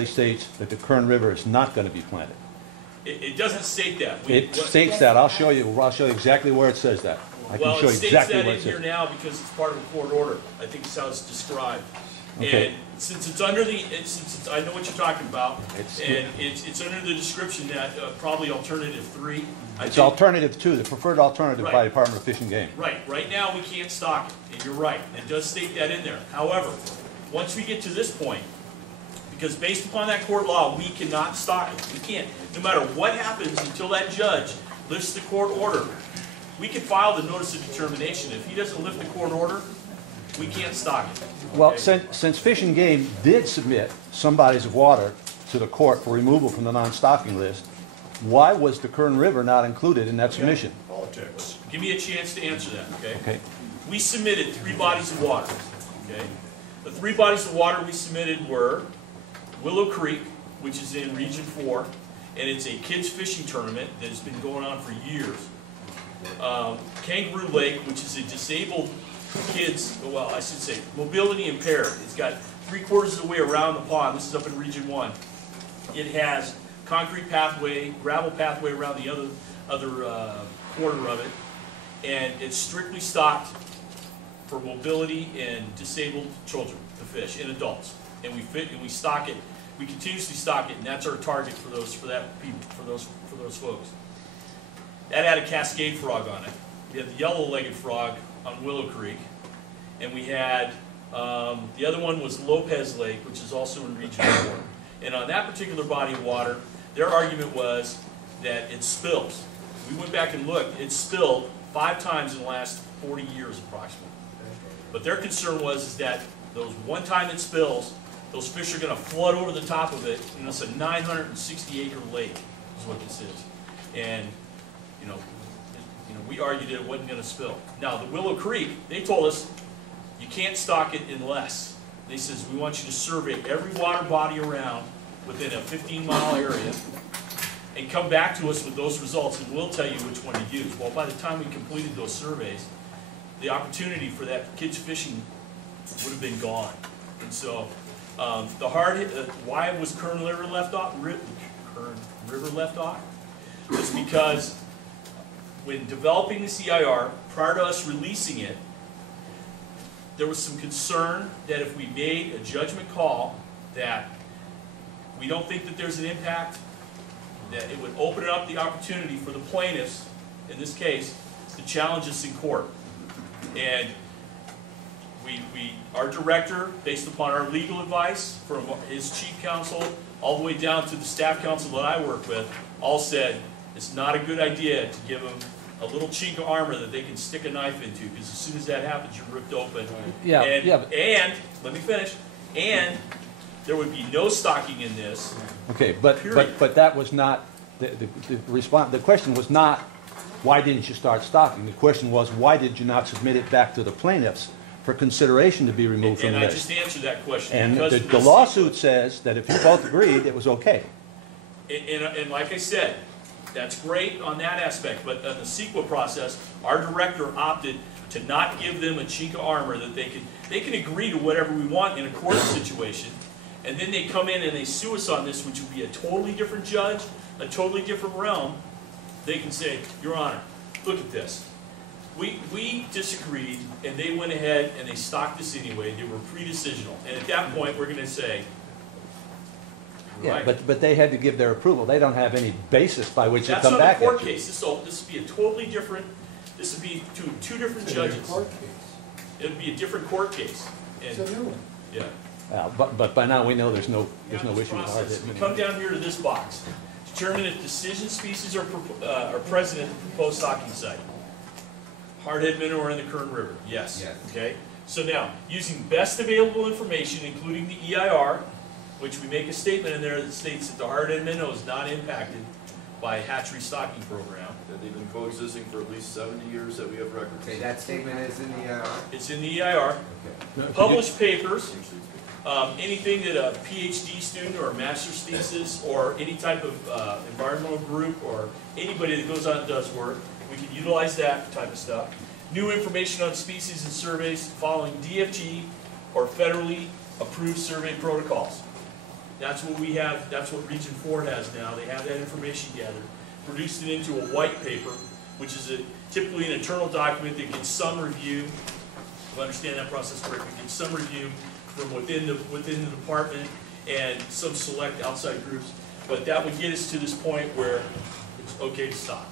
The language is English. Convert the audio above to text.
states that the Kern River is not going to be planted. It doesn't state that. It states that. I'll show you. I'll show you exactly where it says that. I can show you exactly where it says. Well, it states that in here now because it's part of a court order. I think it's how it's described. Okay. And since it's under the, I know what you're talking about, and it's under the description that probably alternative 3. It's alternative 2, the preferred alternative by the Department of Fish and Game. Right. Right now we can't stock it, and you're right. It does state that in there. However, once we get to this point, because based upon that court law, we cannot stock it. We can't. No matter what happens until that judge lifts the court order, we can file the notice of determination. If he doesn't lift the court order, we can't stock it. Okay? Well, since Fish and Game did submit some bodies of water to the court for removal from the non-stocking list, why was the Kern River not included in that submission? Politics. Give me a chance to answer that, okay? Okay. We submitted 3 bodies of water, okay? The 3 bodies of water we submitted were Willow Creek, which is in Region 4, and it's a kids fishing tournament that has been going on for years. Kangaroo Lake, which is a disabled kids, well, I should say, mobility impaired. It's got 3/4 of the way around the pond. This is up in Region 1. It has concrete pathway, gravel pathway around the other quarter of it, and it's strictly stocked for mobility and disabled children to fish, and adults. And we stock it. We continuously stock it, and that's our target for those folks. That had a Cascade frog on it. We had the yellow-legged frog on Willow Creek, and we had the other one was Lopez Lake, which is also in Region 4. And on that particular body of water, their argument was that it spills. We went back and looked. It spilled 5 times in the last 40 years, approximately. But their concern was that those one time it spills, those fish are going to flood over the top of it, and it's a 960-acre lake, is what this is. And we argued that it wasn't going to spill. Now, the Willow Creek, they told us you can't stock it unless. They says, we want you to survey every water body around within a 15-mile area and come back to us with those results, and we'll tell you which one to use. Well, by the time we completed those surveys, the opportunity for that kids fishing would have been gone. And so, why was Kern River left off? Kern River left off was because when developing the CIR, prior to us releasing it, there was some concern that if we made a judgment call that we don't think that there's an impact, that it would open up the opportunity for the plaintiffs, in this case, to challenge us in court. And our director, based upon our legal advice from his chief counsel all the way down to the staff counsel that I work with, all said it's not a good idea to give them a little chink of armor that they can stick a knife into, because as soon as that happens, you're ripped open. And let me finish. And there would be no stocking in this. Okay, but that was not the question was not why didn't you start stocking. The question was why did you not submit it back to the plaintiffs for consideration to be removed from the list. And I just answered that question. And the lawsuit says that if you both agreed, it was okay. And like I said, that's great on that aspect, but on the CEQA process, our director opted to not give them a chink of armor that they can agree to whatever we want in a court situation, and then they come in and they sue us on this, which would be a totally different judge, a totally different realm. They can say, Your Honor, look at this. We disagreed, and they went ahead and they stocked this anyway. They were pre-decisional, and at that point, we're going to say, yeah, but they had to give their approval. They don't have any basis by which to come back. That's not a court case. This would be a totally different. This would be two different judges. It would be a different court case. It's a new one. Yeah. But by now we know there's no issue with hard hit. We come down here to this box. Determine if decision species are present at the proposed stocking site. Hard head minnow are in the Kern River. Yes. Okay. So now, using best available information, including the EIR, which we make a statement in there that states that the hard-head minnow is not impacted by a hatchery stocking program. That they've been coexisting for at least 70 years that we have records. Okay, that statement is in the EIR? It's in the EIR. Okay. Published papers, anything that a PhD student or a master's thesis or any type of environmental group or anybody that goes out and does work, we can utilize that type of stuff. New information on species and surveys following DFG or federally approved survey protocols. That's what we have, that's what Region 4 has now. They have that information gathered, produced it into a white paper, which is typically an internal document that gets some review, if I understand that process correctly, gets some review from within the department and some select outside groups. But that would get us to this point where it's okay to stop.